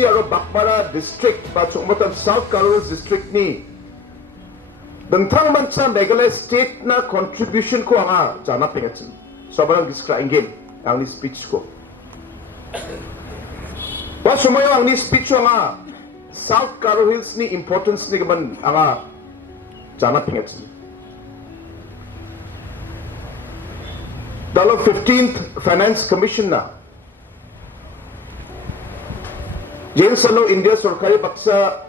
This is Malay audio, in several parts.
agency aro Baghmara district ba chungmotan South Garo Hills district ni dengtang mancha megale state na contribution ko anga jana pengatsin sobrang describe ingin ang ni speech ko ba somoio ang ni speech ko anga South Garo Hills ni importance ni gaman anga jana pengatsin dalo 15th Finance Commission na Jain sano India सरकारी baksa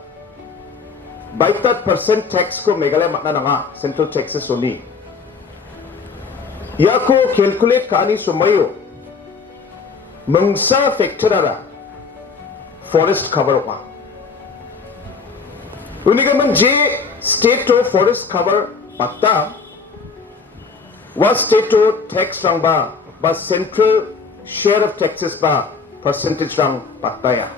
22% tax ko Meghalaya makna nga central taxes oni. Ya ko calculate kani somoio mangsa factor ara forest cover wa. Uniga man je state to forest cover patta wa state to tax rang ba central share of taxes ba percentage rang patta ya.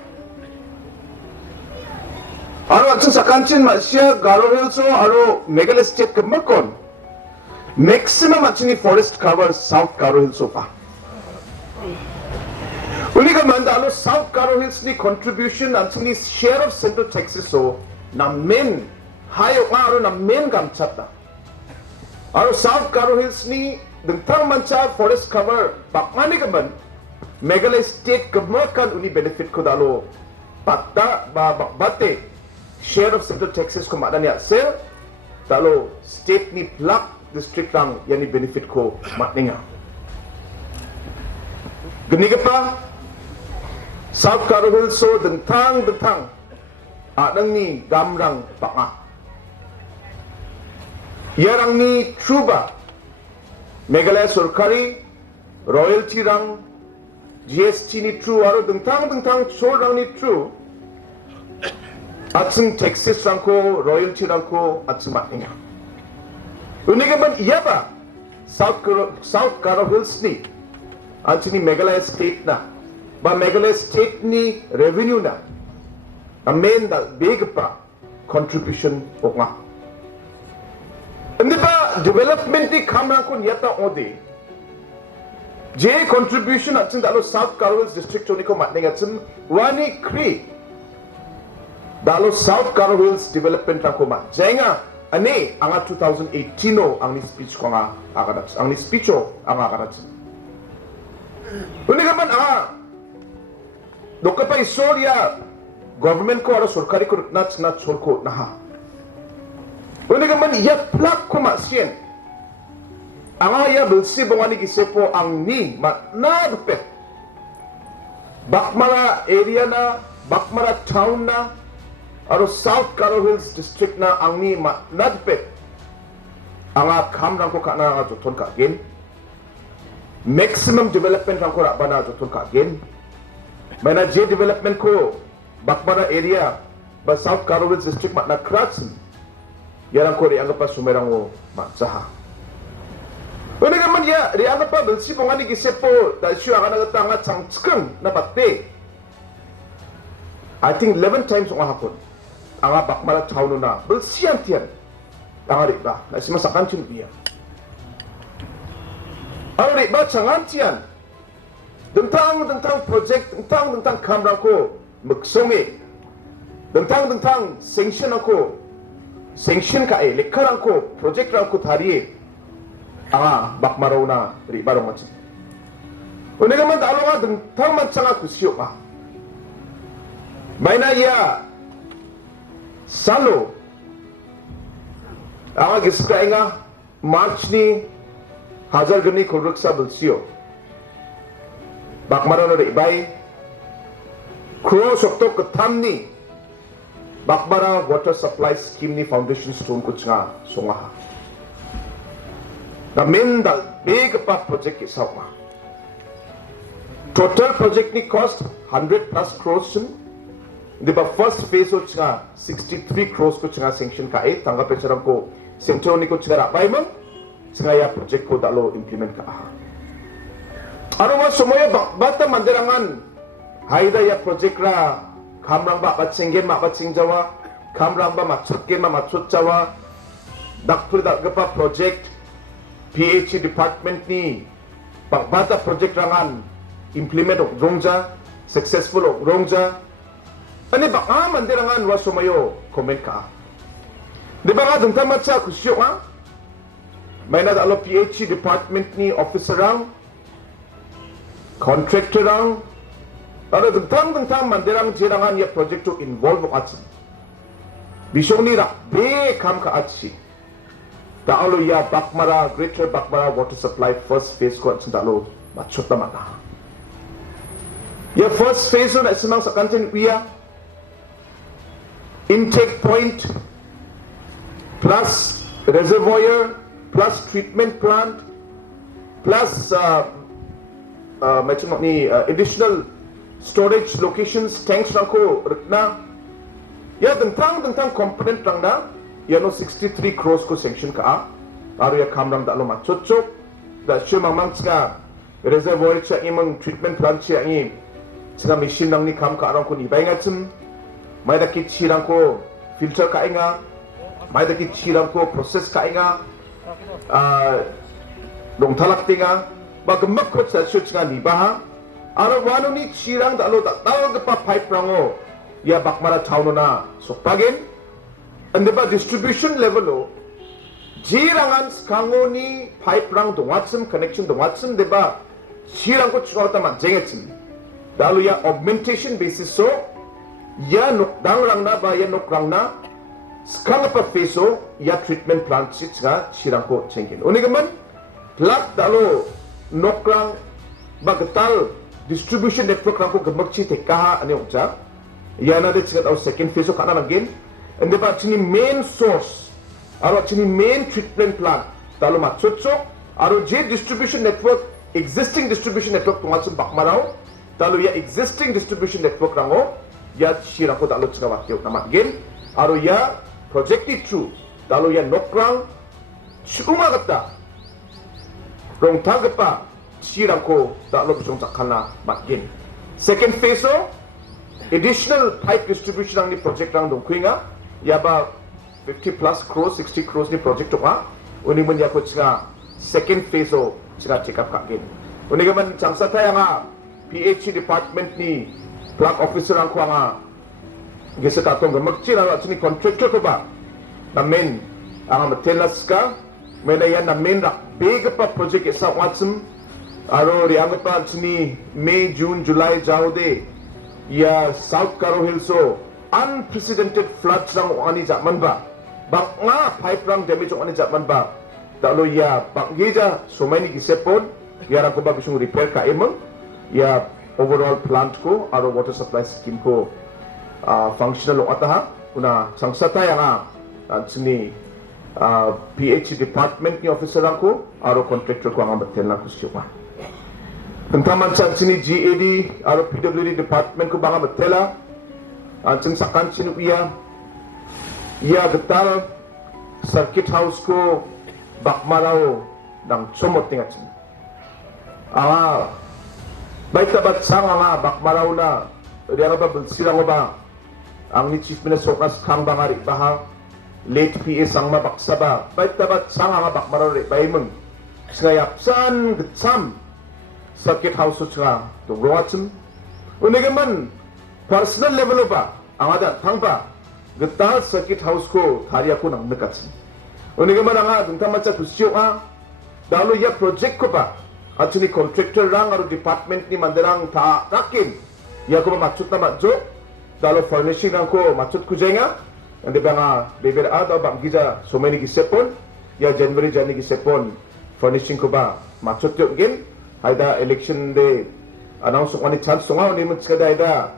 Aro atong sakantin masya Garo Hills aro Meghalaya state kemakon maximum atong forest cover South Garo Hills pa. Uli ka man alo South Garo Hills ni contribution atong share of central taxes na main hayo aro na main gamchat na. Aro South Garo Hills ni dengtang mancha forest cover bakmani ka man Meghalaya state kemakan uni benefit ko dalo patta ba bangbate share of central taxes ko makna niya sir talo state ni plak district lang yan ni benefit ko makninga geniga pa South Garo Hills so dentang adang ni gamrang panga yarang ni truba Meghalaya sarkari royalty rang GST ni true aro dentang chol rang ni true atsing taxes rangko, royalty rangko, atsing makninga. Uniga man iya ba South Garo Hills ni atsing ni Meghalaya state na ba Meghalaya state ni revenue na main da big pa contribution o nga. Hindi ba development ni kamrang ko niyata ode J contribution atsing dalo South Garo Hills district ni ko makninga atsing wani creek dalo South Garo Hills development ako man. Jainga ane ang 2018 ang ni speech ko nga akadat. Ang ni speech ang akadat. Uni naman doka pa isolya government ko aro sarkari ko na solko na ha. Uni naman ya plak ko masien. Ang ya belsi bongani gisepo ang ni na dupet. Baghmara area na, Baghmara town na aro South Garo Hills district na ang ni nadpet ang kamrang ko ka na joton ka again maximum development rang ko rabana joton ka again may na J development ko Baghmara area ba South Garo Hills district na kratsin yarang ko riang pa sumerang o matsaha Ano naman ya riang pa belsi pongani gisepo da syu ang nagatanga changskeng na batte I think 11 times ang hapon ang Baghmara town na belsian tiyan ang riba na si masakan chin biya ang riba changan tiyan dentang project dentang kamera ko magsongi dentang sanction ako sanction ka lekaran ko project rang ko tari ang Baghmara na riba rong machin unig naman dalo nga dentang mansanga kusyo ka may na iya salo ang giskai nga March ni hajar gani kulruksa belsiyo Baghmara no ribay kro sokto katam ni Baghmara water supply scheme ni foundation stone ko nga songaha na mendal big pa project isaw nga total project ni cost 100 plus crores di ba first phase ko nga 63 crores ko nga sanction ka tanggap pesaram ko sentro ni ko nga rabay man nga ya project ko dalo implement ka ano mo somoio bata manderangan haida ya project ra kamrang ba batsingge ma batsingjawa kamrang ba matsutge ma matsutjawa dakpur dakpa project PHE department ni bata project rangan implement ok rongja successful ok rongja Ani baka mandirangan wa somoio comment ka. Di ba nga dungta matsa kusyo nga? May na dalo PhD department ni officer rang, contractor rang, ano dungtang mandirang jirangan ya project to involve atsi. Bisong ni rak be kam ka atsi. Dalo ya Baghmara, Greater Baghmara water supply first phase ko atsi dalo machot na mata. Ya first phase na isimang sa kantin uya intake point plus reservoir plus treatment plant plus macam ni additional storage locations tanks rangko rikna ya tentang component rang na ya no 63 crores ko sanction ka aro ya kamram da lo machotchok da sure mamang nga reservoir cha imang treatment plant cha ngi nga machine nang ni kam ka arang ko ni bai ngachim mai da kit chirang ko filter ka inga mai da kit chirang ko process ka inga dong talak tinga bagemak ko sa shoot nga ni baha ara wano ni chirang da lo da tawag pa pipe rango ya Baghmara town na sokpagin and ba distribution level o jirangan kango ni pipe rang dongachim connection dongachim deba chirang ko chugata man jengachim dalo ya augmentation basis so ya nokdang rang na ba ya nokrang na skang pa feso ya treatment plant sit nga chirang ko chengin unigaman plak dalo nokrang ba gital distribution network rang ko gamakchi tekaha ani ongcha ya na de chingat au second phase of kana again and the chini main source aro chini main treatment plant talo machotso aro je distribution network existing distribution network tungachim Baghmara talo ya existing distribution network rango ya chirako talo chinga wakyo nama again aro ya projected through talo ya nokrang chuma gata rong tagapa chirako talo bijong sakana again second phase additional pipe distribution ang ni project rang dongkuinga yaba 50 plus crores 60 crores ni project to ka uni man ya ko chinga second phase o chinga check up ka again uni gaman changsa ta nga PhD department ni plant officer ang ko nga gesa ka tong magchi na chini contractor ko ba na main ang maintenance ka may na yan na main rak big pa project isa watsim aro riang pa chini May June July jaude ya South Garo Hills so unprecedented floods lang ani zaman ba bang nga pipe rang damage ani zaman ba dalo ya banggija so many gisepon ya rang ko ba bisung repair ka emang ya overall plant ko aro water supply scheme ko functional ataha una sangsata ya nga sini PhD department ni officer rang ko aro contractor ko ang batel na kusyo pa tentang sini GAD aro PWD department ko banga batela ancing sakan sinu iya gital circuit house ko Baghmara nang somot tingat sini baita bat sang nga Baghmara na riya ba sirang ba ang ni chief minister kas kang bangari baha late PA Sangma baksa ba baita bat sang nga Baghmara ri baimeng singayapsan gitsam circuit house nga dongwachim unigaman personal level ba ang ada thangba gital circuit house ko thariya ko nang nakachim unigaman nga dungta macha kusyo dalo ya project ko ba actually contractor rang aro department ni mandarang ta rakin ya ko machut na majo dalo furnishing rang ko machut ku jenga ande ba nga beber ada bang gija so many gisepon ya January jani gisepon furnishing ko ba machut yo again haida election day announce wani chance songa ni mut kada haida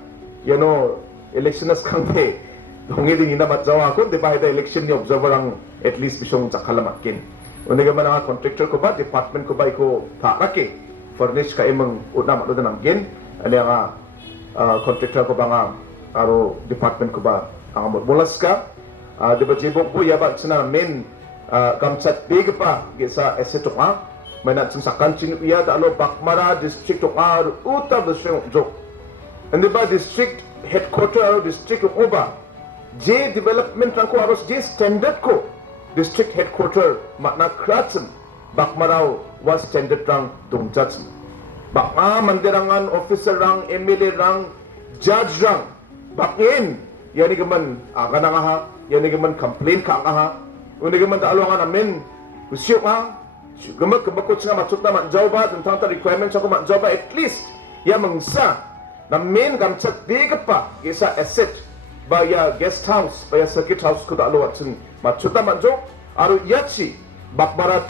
election as kangte donge din ina matjawa ko de haida election ni observer ang at least bisong chakalamakin uniga man ang contractor ko ba department ko ba iko tharake furnish ka imong una mado na gen ali nga contractor ko ba nga aro department ko ba ang bolas ka de ba jibok ko yaba sina main kamchat big pa gisa asset ko may natin sa kanchin iya dalo Baghmara district of uta district jo and ba district headquarter aro district ukoba j development rangko aros j standard ko district headquarter makna kratsem Baghmara was standard rang dongjats baka mandirangan officer rang MLA rang judge rang bakin yani gaman aganangha yani gaman complain ka ngaha uni gaman ta alwangan amin kusyok ha gamak ko nga matut na manjaw ba tentang ta requirements ako manjaw ba at least ya mangsa na main gamchat big pa isa asset ba ya guest house ba ya circuit house ko da alwa chung matut na manjaw aru yachi Baghmara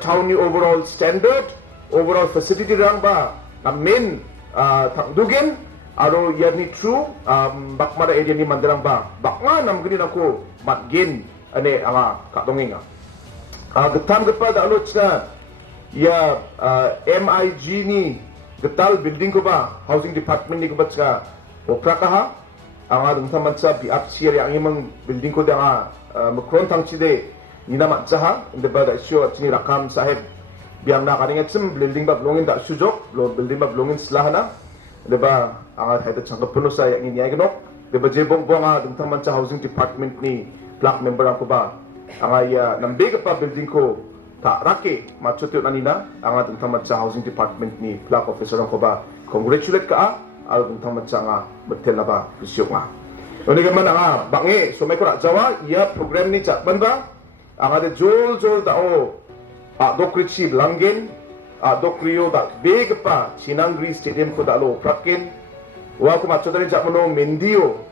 town ni overall standard overall facility rang ba na main tangdugen aro yani true Baghmara area ni mandirang ba bakma nam gini nako matgin ane anga kadonginga getam gepa da alot na ya MIG ni gital buildingko ba housing department ni ko ba ska oprake anga dungtam mansa BFC yang imang buildingko da nga makron tangchide nina matsaha inde ba da syo chini rakam sahib biang na kaninga chim building ba belongin da sujok lo building ba belongin slahana deba anga thaita changka puno sa yang ini agenok deba jebong bonga dungtam mansa housing department ni plak member ako ba anga ya nambega pa building ko ta rake machotyo nanina anga dungtam mansa housing department ni plak officer ako ba congratulate ka al dungtam mansa nga betel na ba kusyok nga oni gaman anga bange so may ko jawa ya program ni chakban ba anga de jol dao dokrichi langgen dokrio da big pa Chinangri stadium ko dalo prakin wa ko machotari jakmono mendio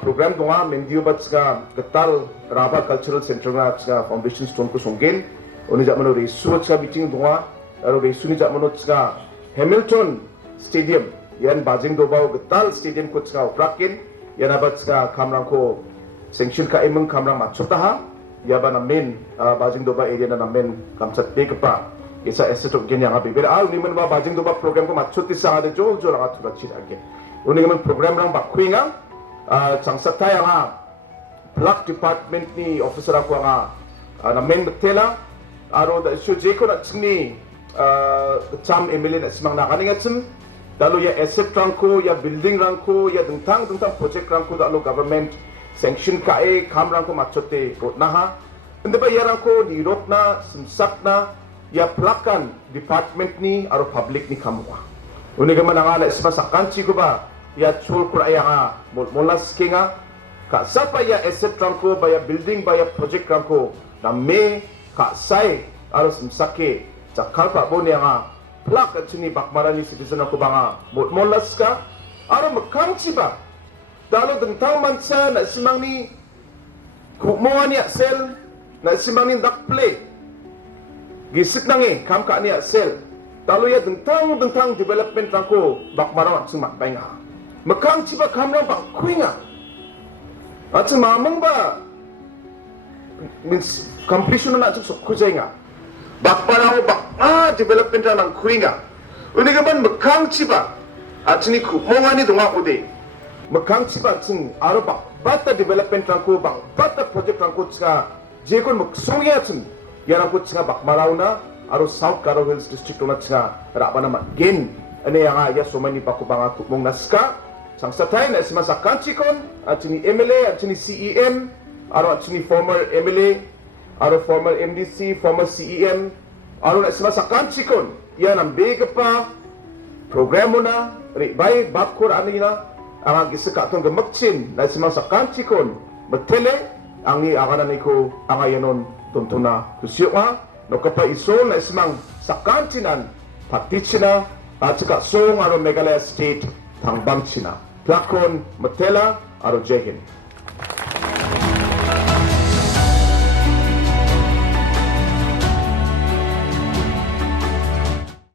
program donga mendio batska gital raba cultural center nga ska foundation stone ko songgen oni jakmono resu ska meeting donga aro resu ni jakmono ska Hamilton stadium yan bajing dobao gital stadium ko ska prakin yan abatska kamrang ko sanction ka imeng kamrang machotaha yaba na main bajing doba area na main kamsat big pa isa asset of genya ngabi ber al ni man ba bajing doba program ko machuti sa ade jol nga tuga chit age uni man program rang bakhuinga changsat ta nga plak department ni officer ako nga na main betela aro da syo je ko na chni cham MLA na simang na kaninga chim dalo ya asset rangko ya building rangko ya dungtang project rangko dalo government sanction ka kam rangko machote rotnaha ende ba ya rangko di rotna simsakna ya plakan department ni aro public ni kamwa uni gaman nga na isma sakanchi ko ba ya chul kuraya nga molas kinga ka sapa ya asset rangko ba ya building ba ya project rangko na me ka sai aro simsake jakhalpa bo ni nga plak achini Baghmara ni citizen ako ba nga molas ka aro makangchi ba dalo dentang mansa na simang ni kumongan ya sel na simang ni dakple gisik nange kam ka niya sel talo ya dentang development rangko Baghmara sumak bainga makang chiba kam rang bak kuinga at mamang ba means completion na sok kujainga Baghmara bak development rang kuinga uni gaban makang chiba at ni ku mongani donga ude makang chiba chung aro bak bata development rangko bak bata project rangko chka jekon maksongya chung yana ko tsinga Baghmara na aro South Garo Hills district na tsinga rabana matgen ane yang ya somani paku banga mong naska sangsatay na simasa kanchikon at sini MLA at sini CEM aro at sini former MLA aro former MDC former CEM aro na simasa kanchikon yan ang bega pa programo na bay bakor anina ang gisaka tong gamakchin na simasa kanchikon matele ang ni aganangko ang ayanon tuntuna kusyok no kapa isol na ismang sakantinan patichina at saka song aro Meghalaya state tangbangchina plakon matela aro jehin